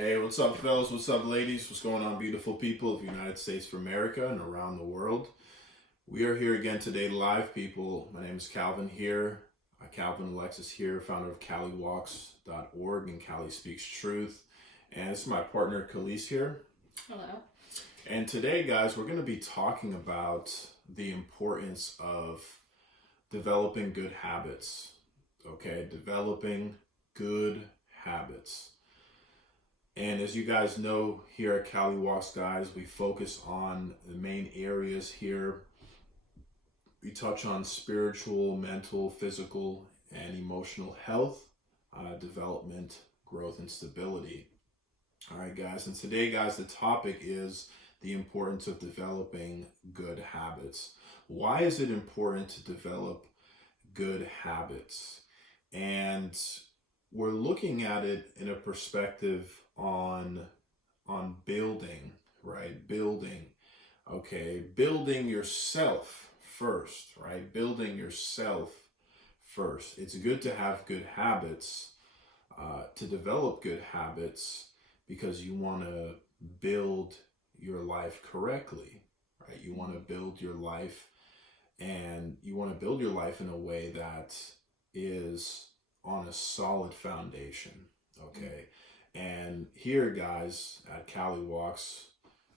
Hey, what's up, fellas? What's up, ladies? What's going on, beautiful people of the United States of America and around the world? We are here again today, live, people. My name is Calvin here. Calvin Alexis here, founder of Caliwalks.org and Cali Speaks Truth. And this is my partner, Khalees here. Hello. And today, guys, we're going to be talking about the importance of developing good habits. Okay, developing good habits. And as you guys know, here at Caliwalks, guys, we focus on the main areas here. We touch on spiritual, mental, physical, and emotional health, development, growth, and stability. All right, guys. And today, guys, the topic is the importance of developing good habits. Why is it important to develop good habits? And we're looking at it in a perspective on building, right? Building yourself first, right? Building yourself first. It's good to have good habits, to develop good habits, because you want to build your life correctly, right? You want to build your life, and you want to build your life in a way that is on a solid foundation, okay? And here, guys, at Caliwalks,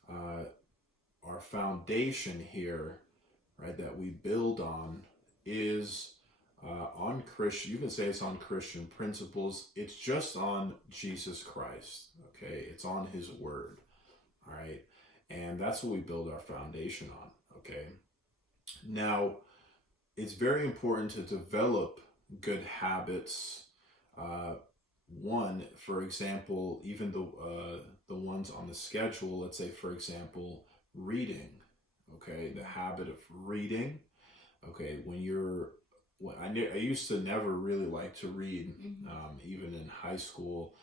our foundation here, right, that we build on is on Christian, you can say it's on Christian principles. It's just on Jesus Christ, okay? It's on his word, all right? And that's what we build our foundation on, okay? Now, it's very important to develop good habits. One, for example, even the ones on the schedule. Let's say, for example, reading. Okay, the habit of reading. Okay, I used to never really like to read, even in high school.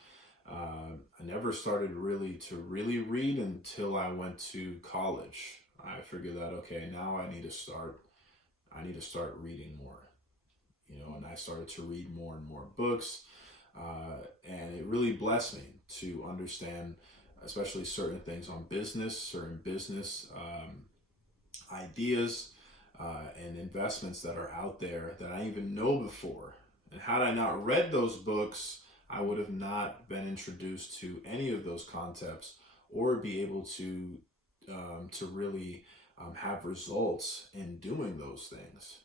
I never started really to read until I went to college. I figured that okay, now I need to start reading more, and I started to read more and more books, and it really blessed me to understand, especially certain things on business, certain business ideas and investments that are out there that I even know before. And had I not read those books, I would have not been introduced to any of those concepts or be able to really have results in doing those things,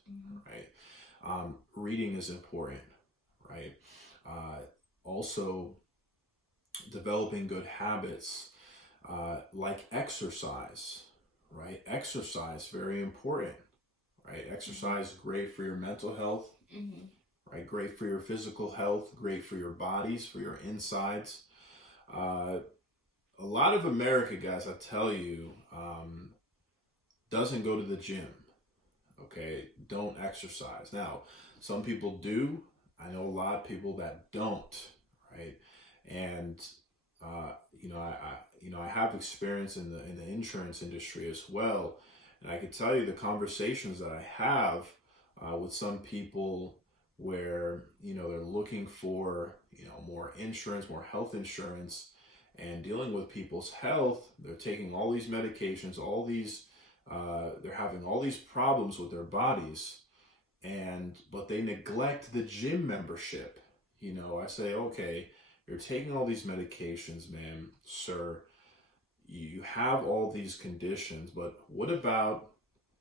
right? Reading is important, right? Also, developing good habits like exercise, right? Exercise, very important, right? Exercise, great for your mental health, right? Great for your physical health, great for your bodies, for your insides. A lot of America, guys, I tell you, doesn't go to the gym, okay? Don't exercise. Now, some people do. I know a lot of people that don't, right? And I have experience in the insurance industry as well, and I can tell you the conversations that I have with some people where they're looking for more insurance, more health insurance, and dealing with people's health. They're taking all these medications, they're having all these problems with their bodies, but they neglect the gym membership. I say, okay, you're taking all these medications, ma'am, sir. You have all these conditions, but what about,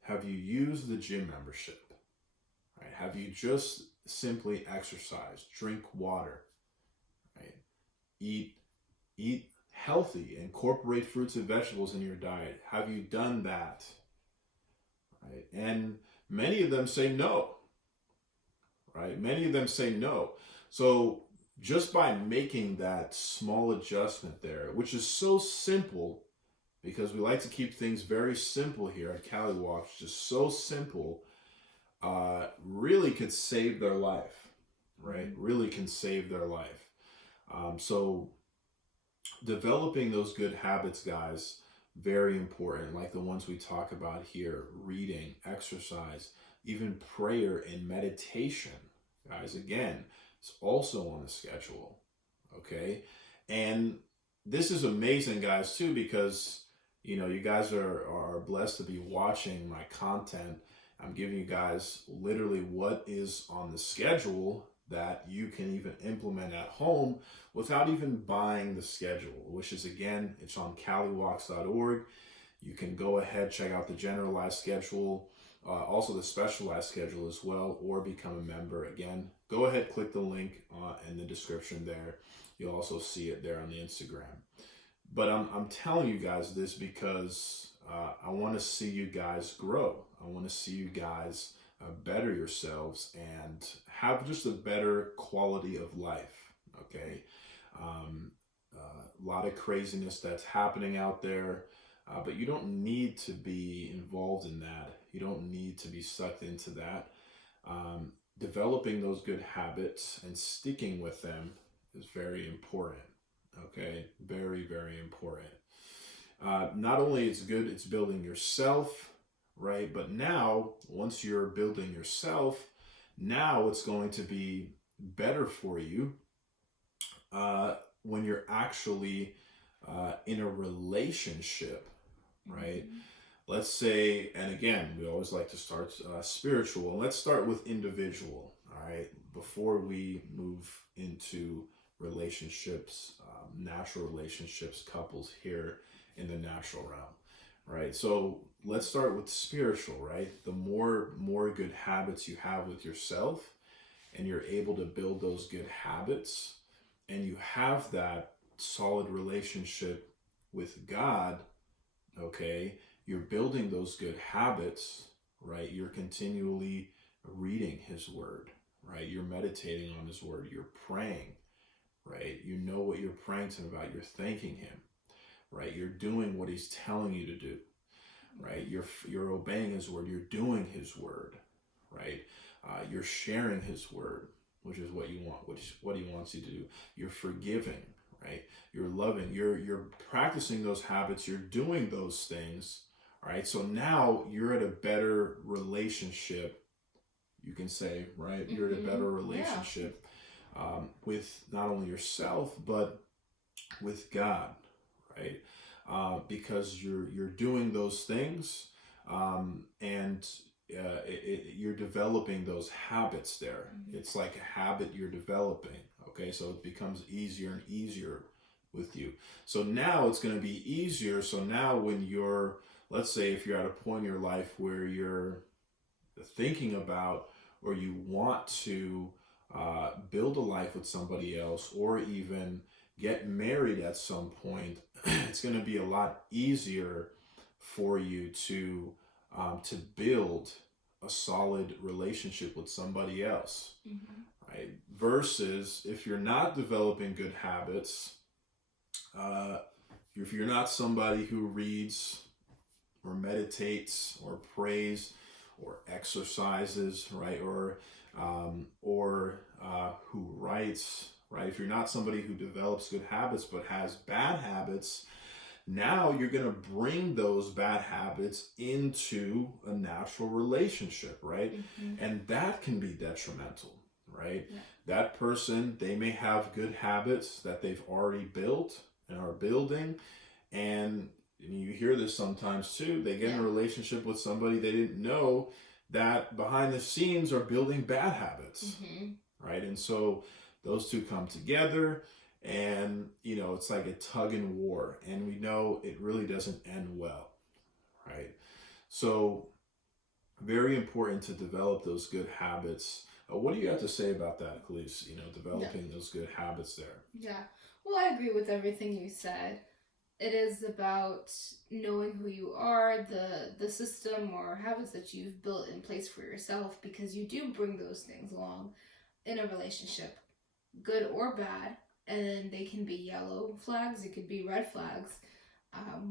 have you used the gym membership? Right? Have you just simply exercised, drink water, right? Eat healthy, incorporate fruits and vegetables in your diet. Have you done that? Right? And many of them say no. Right? Many of them say no. So just by making that small adjustment there, which is so simple, because we like to keep things very simple here at Caliwalks, just so simple, really could save their life, right? Really can save their life. So developing those good habits, guys, very important, like the ones we talk about here: reading, exercise, even prayer and meditation. Guys, again, it's also on the schedule, okay? And this is amazing, guys, too, because you guys are blessed to be watching my content. I'm giving you guys literally what is on the schedule that you can even implement at home without even buying the schedule, which is, again, it's on Caliwalks.org. You can go ahead, check out the generalized schedule, also the specialized schedule as well, or become a member. Again, go ahead, click the link in the description there. You'll also see it there on the Instagram. But I'm telling you guys this because I want to see you guys grow. I want to see you guys better yourselves and have just a better quality of life. Okay, a lot of craziness that's happening out there, but you don't need to be involved in that. You don't need to be sucked into that. Developing those good habits and sticking with them is very important. Okay, very, very important. Not only it's good, it's building yourself, right? But now, once you're building yourself, now it's going to be better for you when you're actually in a relationship, right? Mm-hmm. Let's say, and again, we always like to start spiritual. Let's start with individual, all right? Before we move into relationships, natural relationships, couples here in the natural realm, right? So let's start with spiritual, right? The more good habits you have with yourself, and you're able to build those good habits, and you have that solid relationship with God, okay? You're building those good habits, right? You're continually reading His Word, right? You're meditating on His Word. You're praying, right? You know what you're praying to Him about. You're thanking Him, right? You're doing what He's telling you to do, right? You're obeying His Word. You're doing His Word, right? You're sharing His Word, which is what you want, which is what He wants you to do. You're forgiving, right? You're loving. You're practicing those habits. You're doing those things, right? So now you're at a better relationship, you can say, right? You're at a better relationship with not only yourself, but with God, right? Because you're doing those things, and you're developing those habits there. Mm-hmm. It's like a habit you're developing, okay? So it becomes easier and easier with you. So now it's going to be easier. So now when you're, let's say if you're at a point in your life where you're thinking about or you want to build a life with somebody else, or even get married at some point, it's going to be a lot easier for you to build a solid relationship with somebody else, mm-hmm. right? Versus if you're not developing good habits, if you're not somebody who reads or meditates or prays or exercises, right? Or who writes, right? If you're not somebody who develops good habits but has bad habits, now you're going to bring those bad habits into a natural relationship, right? Mm-hmm. And that can be detrimental, right? Yeah. That person, they may have good habits that they've already built and are building, and you hear this sometimes too, they get in a relationship with somebody they didn't know that behind the scenes are building bad habits, mm-hmm. right? And so those two come together, and it's like a tug and war, and we know it really doesn't end well, right? So very important to develop those good habits. What do you have to say about that, Khalees? Developing those good habits there. Yeah, well, I agree with everything you said. It is about knowing who you are, the system or habits that you've built in place for yourself, because you do bring those things along in a relationship, good or bad, and then they can be yellow flags, it could be red flags,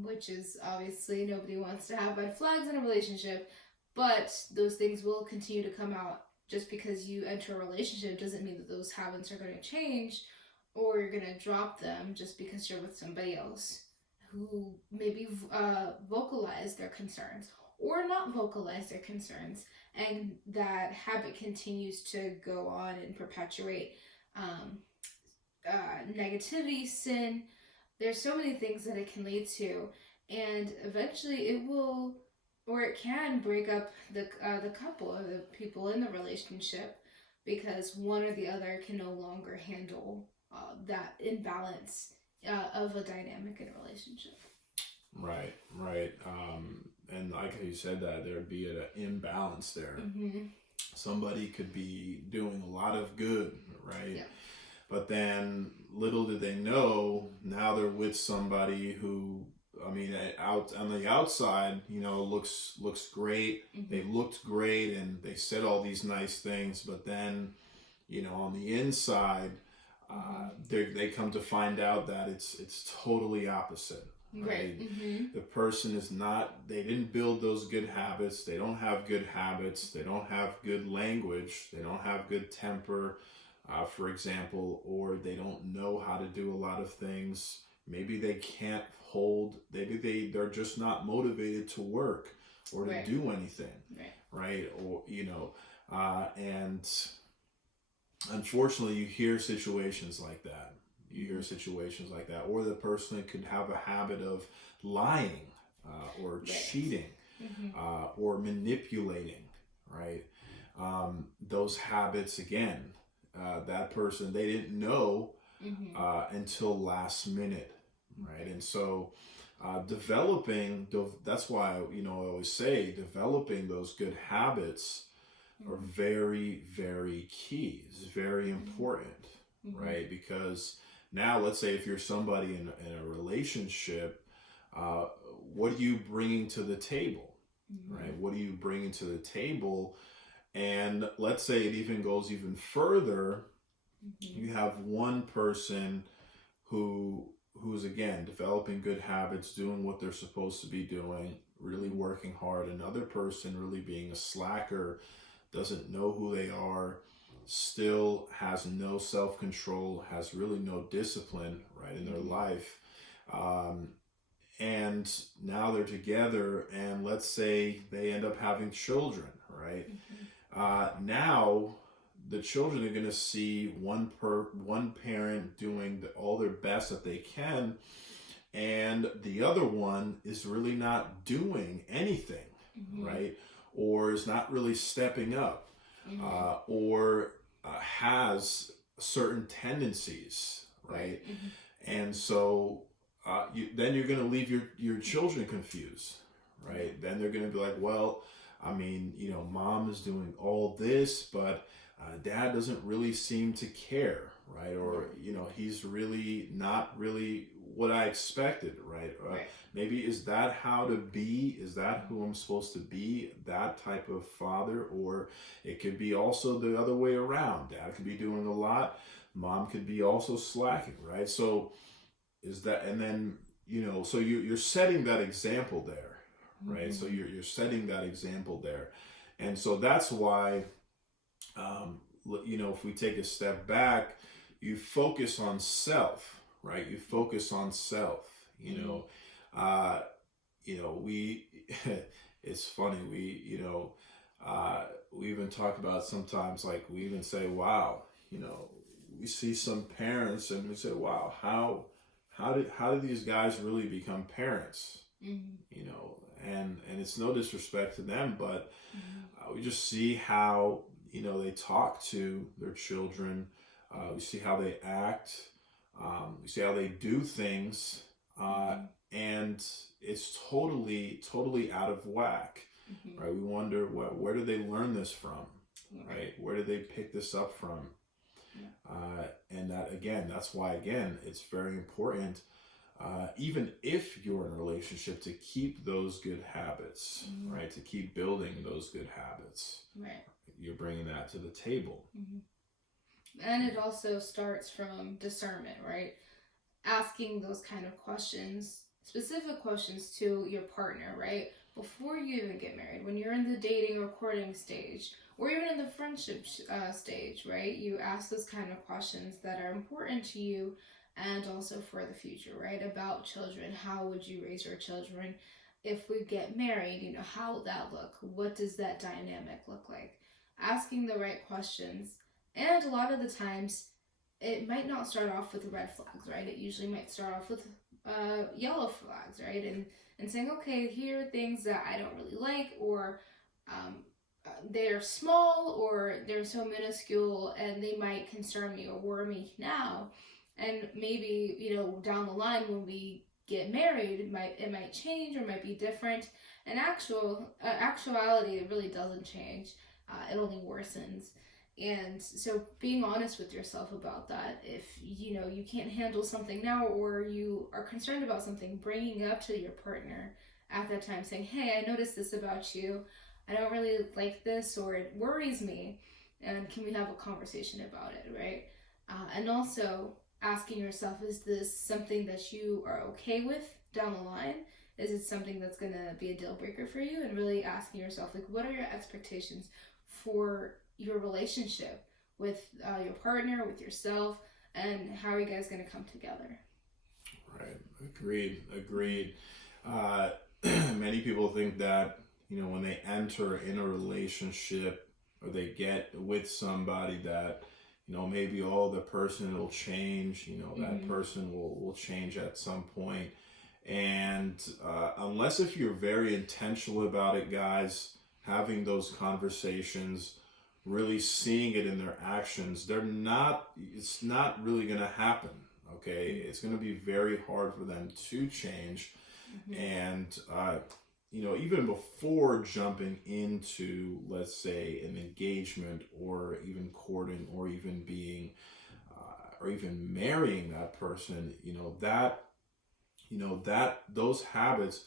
which is obviously nobody wants to have red flags in a relationship, but those things will continue to come out. Just because you enter a relationship doesn't mean that those habits are going to change, or you're going to drop them just because you're with somebody else who maybe vocalize their concerns or not vocalize their concerns, and that habit continues to go on and perpetuate negativity, sin, there's so many things that it can lead to, and eventually it will, or it can break up the couple or the people in the relationship, because one or the other can no longer handle that imbalance of a dynamic in a relationship. Right, right. And like you said, that there'd be an imbalance there. Mm-hmm. Somebody could be doing a lot of good, right? Yeah. But then little did they know, now they're with somebody who, I mean, out on the outside, looks great. Mm-hmm. They looked great and they said all these nice things, but then, on the inside, they come to find out that it's totally opposite. Right. Mm-hmm. The person is not, they didn't build those good habits. They don't have good habits. They don't have good language. They don't have good temper, for example, or they don't know how to do a lot of things. Maybe they can't hold, maybe they're just not motivated to work or to do anything. Right. Or, and unfortunately you hear situations like that. Or the person could have a habit of lying, or cheating, or manipulating, right? Those habits, again, that person, they didn't know until last minute, right? And so developing, that's why, I always say developing those good habits are very, very key. It's very important, right? Because now, let's say if you're somebody in a relationship, what are you bringing to the table, right? What are you bringing to the table? And let's say it even goes even further. You have one person who's again developing good habits, doing what they're supposed to be doing, really working hard. Another person really being a slacker, doesn't know who they are, still has no self-control, has really no discipline, right, in their life. And now they're together, and let's say they end up having children, right? Now the children are going to see one parent doing all their best that they can, and the other one is really not doing anything, right? Or is not really stepping up, or has certain tendencies, right? And so then you're going to leave your children confused, right? Then they're going to be like, well, I mean, mom is doing all this, but dad doesn't really seem to care, right? Or, he's really not really what I expected, right? Maybe is that how to be? Is that who I'm supposed to be? That type of father? Or it could be also the other way around. Dad could be doing a lot. Mom could be also slacking, right? So is that, and then, so you're setting that example there, right? So you're setting that example there. And so that's why, if we take a step back, you focus on self, right? You focus on self, we, it's funny, we even talk about sometimes, like we even say, wow, we see some parents and we say, wow, how did these guys really become parents? And it's no disrespect to them, but we just see how, they talk to their children. We see how they act. We see how they do things. And it's totally, totally out of whack, right? We wonder, where do they learn this from, right? Where do they pick this up from? And that's why, it's very important, even if you're in a relationship, to keep those good habits, right? To keep building those good habits. Right. You're bringing that to the table. And it also starts from discernment, right? Asking those kind of questions, specific questions to your partner, right? Before you even get married, when you're in the dating or courting stage, or even in the friendship stage, right? You ask those kind of questions that are important to you, and also for the future, right? About children. How would you raise your children? If we get married, how would that look? What does that dynamic look like? Asking the right questions. And a lot of the times, it might not start off with red flags, right? It usually might start off with yellow flags, right? And saying, okay, here are things that I don't really like, or um, they're small, or they're so minuscule, and they might concern me or worry me now. And maybe, down the line when we get married, it might change, or it might be different. And actuality, it really doesn't change. It only worsens. And so being honest with yourself about that, if you can't handle something now, or you are concerned about something, bringing it up to your partner at that time, saying, hey, I noticed this about you, I don't really like this, or it worries me, and can we have a conversation about it, right? And also asking yourself, is this something that you are okay with down the line? Is it something that's going to be a deal breaker for you? And really asking yourself, like, what are your expectations for your relationship with your partner, with yourself, and how are you guys going to come together? Right. Agreed. Many people think that, when they enter in a relationship or they get with somebody, that, maybe the person will change, that person will change at some point. And unless if you're very intentional about it, guys, having those conversations, really seeing it in their actions, it's not really going to happen. Okay. It's going to be very hard for them to change. And, even before jumping into, let's say, an engagement, or even courting, or even being, or even marrying that person, that those habits,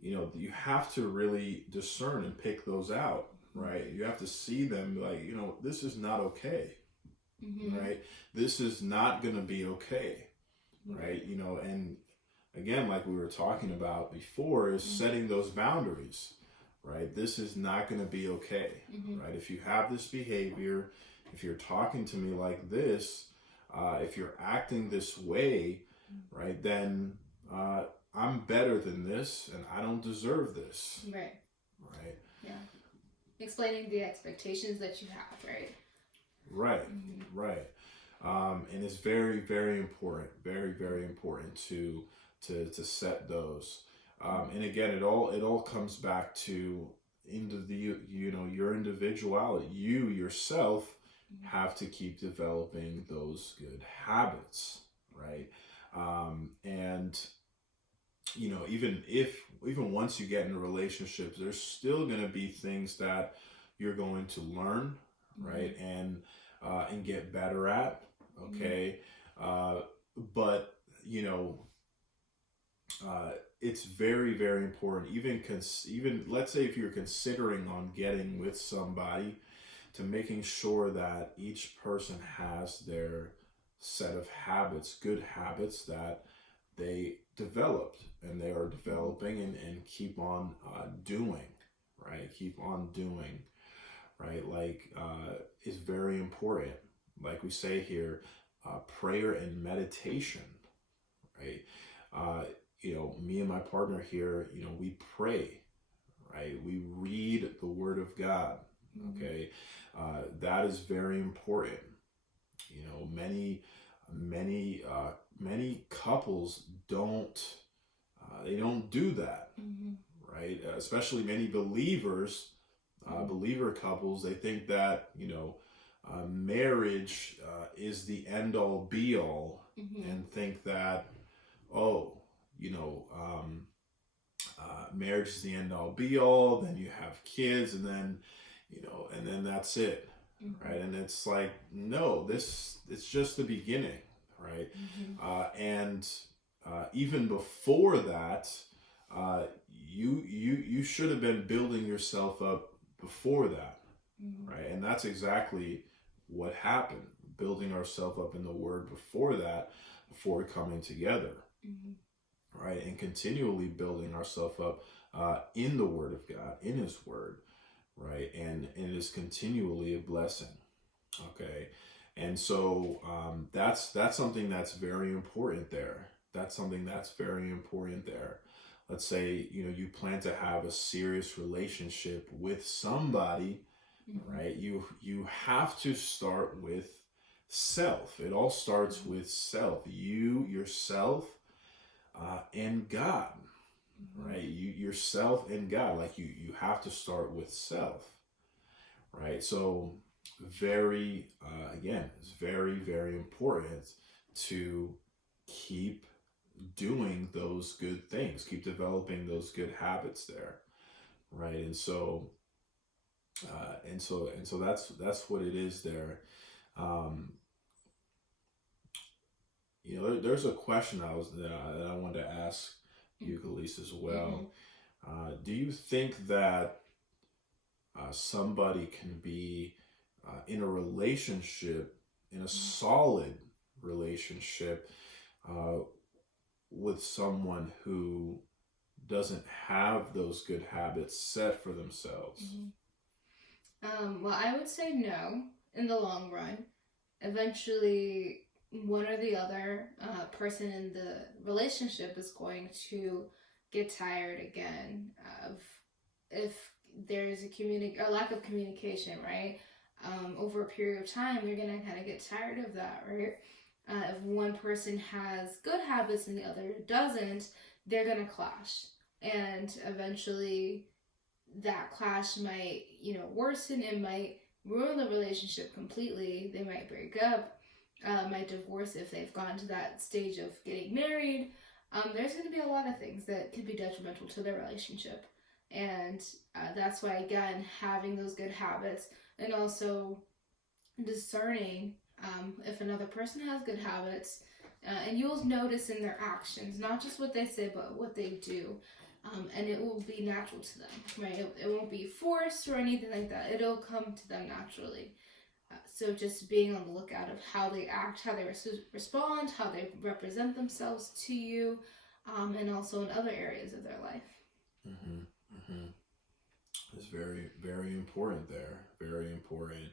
you have to really discern and pick those out, right? You have to see them like, this is not okay, right? This is not going to be okay, right? And again, like we were talking about before, is setting those boundaries, right? This is not going to be okay, right? If you have this behavior, if you're talking to me like this, if you're acting this way, right, then I'm better than this, and I don't deserve this. Right. Right. Yeah. Explaining the expectations that you have, right? Right. Right. And it's very, very important. Very, very important to set those. And again, it all comes back to your individuality. You yourself have to keep developing those good habits, right? And even once you get in a relationship, there's still going to be things that you're going to learn, right? And get better at. Okay. But it's very, very important. Even let's say if you're considering on getting with somebody, to making sure that each person has their set of habits, good habits that they developed and they are developing and keep on doing, right? Keep on doing, right? Like is very important. Like we say here, prayer and meditation, right? Me and my partner here, we pray, right? We read the Word of God, okay? That is very important. Many couples don't do that, right? Especially many believers, believer couples, they think that marriage is the end all be all, and think that marriage is the end all be all. Then you have kids, and then that's it, right? And it's like, no, it's just the beginning, right? And even before that, you should have been building yourself up before that, right? And that's exactly what happened, building ourselves up in the Word before that, before coming together, right? And continually building ourselves up in the Word of God, in His Word, right? And it is continually a blessing, okay? And so that's something that's very important there. That's something that's very important there. Let's say, you plan to have a serious relationship with somebody, right? You have to start with self. It all starts with self. You yourself, and God, right? Yourself and God. Like you have to start with self, right? So very again, it's very very important to keep doing those good things, keep developing those good habits there, right? And so that's what it is there. Um, there's a question that I wanted to ask you, Khalees, as Mm-hmm. well. Do you think that somebody can be in a relationship, in a solid relationship, uh, with someone who doesn't have those good habits set for themselves? Mm-hmm. Well, I would say no in the long run. Eventually, one or the other person in the relationship is going to get tired again of if there's a lack of communication, right? Over a period of time, you're gonna kind of get tired of that, right? If one person has good habits and the other doesn't, they're gonna clash, and eventually that clash might, worsen. It might ruin the relationship completely. They might break up, might divorce if they've gone to that stage of getting married. There's going to be a lot of things that could be detrimental to their relationship. And that's why, again, having those good habits and also discerning if another person has good habits, and you'll notice in their actions, not just what they say, but what they do. And it will be natural to them, right? It won't be forced or anything like that. It'll come to them naturally. So just being on the lookout of how they act, how they respond, how they represent themselves to you, and also in other areas of their life. Mm-hmm. Mm-hmm. It's very, very important there. Very important.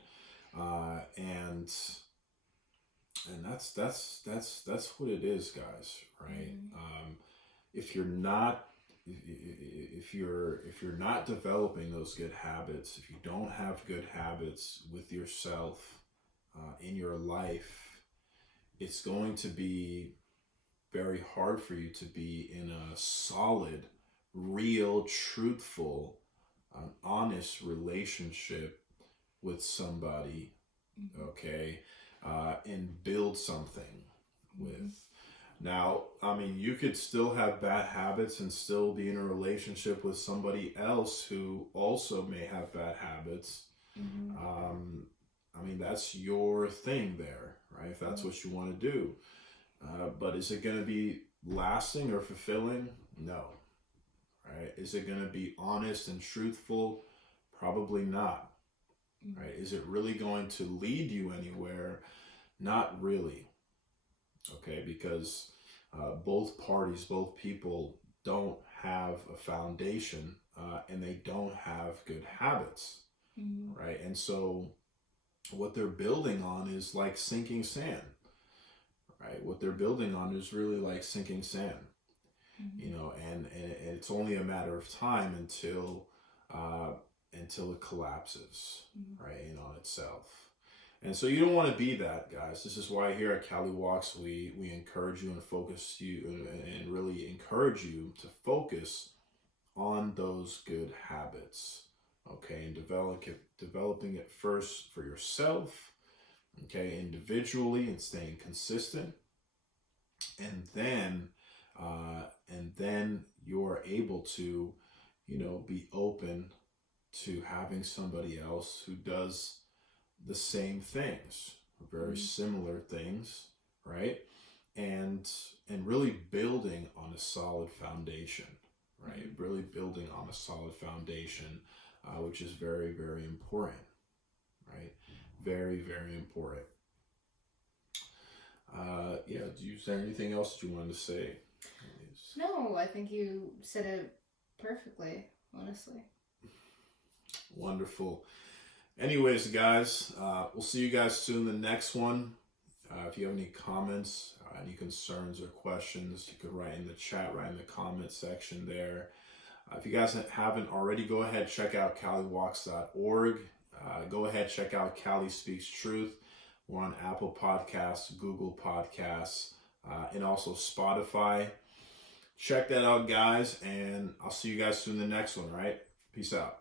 And that's what it is, guys. Right? Mm-hmm. If you're not if you're not developing those good habits, if you don't have good habits with yourself in your life, it's going to be very hard for you to be in a solid, real, truthful, honest relationship with somebody, Mm-hmm. okay, and build something Mm-hmm. with. Now, I mean, you could still have bad habits and still be in a relationship with somebody else who also may have bad habits. Mm-hmm. Um, I mean, that's your thing there, right? If that's what you want to do. But is it going to be lasting or fulfilling? No. Right? Is it going to be honest and truthful? Probably not. Mm-hmm. Right? Is it really going to lead you anywhere? Not really. Okay, because both parties, both people don't have a foundation and they don't have good habits, Mm-hmm. right? And so what they're building on is like sinking sand, right? What they're building on is really like sinking sand, Mm-hmm. and it's only a matter of time uh, until it collapses, Mm-hmm. right, in on itself. And so you don't want to be that, guys. This is why here at Caliwalks we encourage you and focus you and really encourage you to focus on those good habits, okay, and developing it first for yourself, okay, individually, and staying consistent, and then you're able to, be open to having somebody else who does the same things, very Mm-hmm. similar things, right? And really building on a solid foundation, right? Really building on a solid foundation, which is very, very important, right? Very, very important. Yeah. Do you say anything else that you wanted to say? No, I think you said it perfectly, honestly. Wonderful. Anyways, guys, we'll see you guys soon. The next one. If you have any comments, any concerns or questions, you could write in the chat, write in the comment section there. If you guys haven't already, go ahead, check out caliwalks.org. Go ahead, check out Cali Speaks Truth. We're on Apple Podcasts, Google Podcasts, and also Spotify. check that out, guys, and I'll see you guys soon in the next one, all right? Peace out.